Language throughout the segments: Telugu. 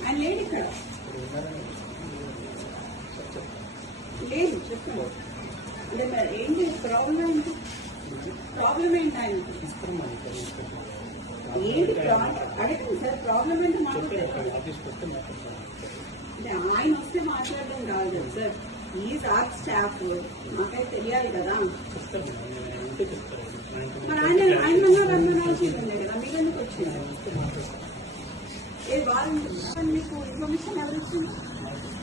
ఆయన లేడు ఇక్కడ లేదు చెప్పండి అంటే మరి ఏంటి ప్రాబ్లం ఏంటి ప్రాబ్లం ఏంటి ఇస్తున్నాం ఏంటి అడగండి సార్ ప్రాబ్లం ఏంటో అంటే ఆయన వస్తే మాట్లాడడం కాదు కదా సార్ ఈ సార్ స్టాఫ్ నాకైతే తెలియాలి కదా మరి ఆయన ఆయన మన్నా రమ్మనాల్సిందే కదా మీరు ఎందుకు వచ్చింది మీకు ఇన్ఫర్మేషన్ ఎవరు ఇచ్చింది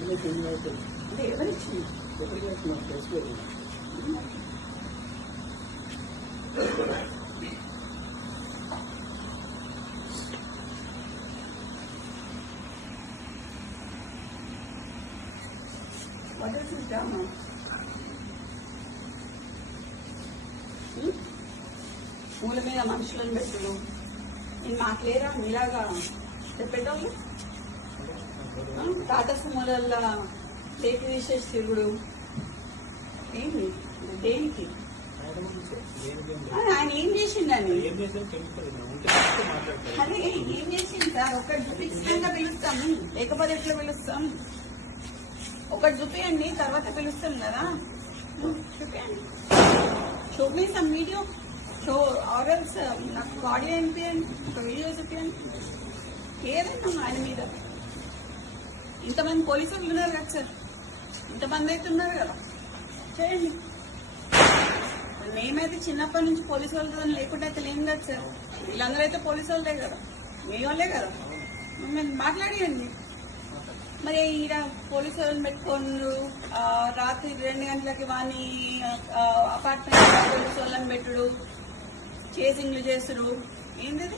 నాకు ఏం కాదు అంటే ఎవరు ఇచ్చింది ఎక్కడికి వెళ్తున్నాను తెలుసుకోలేదు What is this drama? Hmm? మూల మీద మనుషులను పెట్టుడు నేను మాకు లేరా మీలాగా చెప్పేటోళ్ళు తాత టాటా సుమోలల్లో చేతి తీసేసి తిరుగుడు ఏంటి దేనికి? ఆయన ఏం ఆ, ఏం చేసిండని అదే ఏం చేసింది సార్? ఒకటి చూపించకుండా పిలుస్తాం లేకపోతే ఎట్లా పిలుస్తాం? ఒకటి చూపియండి తర్వాత పిలుస్తాం కదా. చూపియండి. చూపిస్తాం వీడియో సో ఆర్ఎల్స్ నాకు ఆడియో అనిపించండి ఒక వీడియో చూపియండి. ఏదైనా ఆయన మీద. ఇంతమంది పోలీసులు ఉన్నారు కదా సార్. ఇంతమంది అయితే ఉన్నారు కదా. చేయండి. మేమైతే చిన్నప్పటి నుంచి పోలీసు వాళ్ళతో లేకుండా అయితే లేం కదా సార్. వీళ్ళందరూ అయితే పోలీసు వాళ్ళే కదా. మీ వాళ్ళే కదా. మేము మాట్లాడియండి. మరి ఈడ పోలీసు వాళ్ళని పెట్టుకోండు ఆ, రాత్రి రెండు గంటలకి వాని అపార్ట్మెంట్ పోలీసు వాళ్ళని పెట్టుడు. చేసింగ్లు చేసుడు ఏంటిది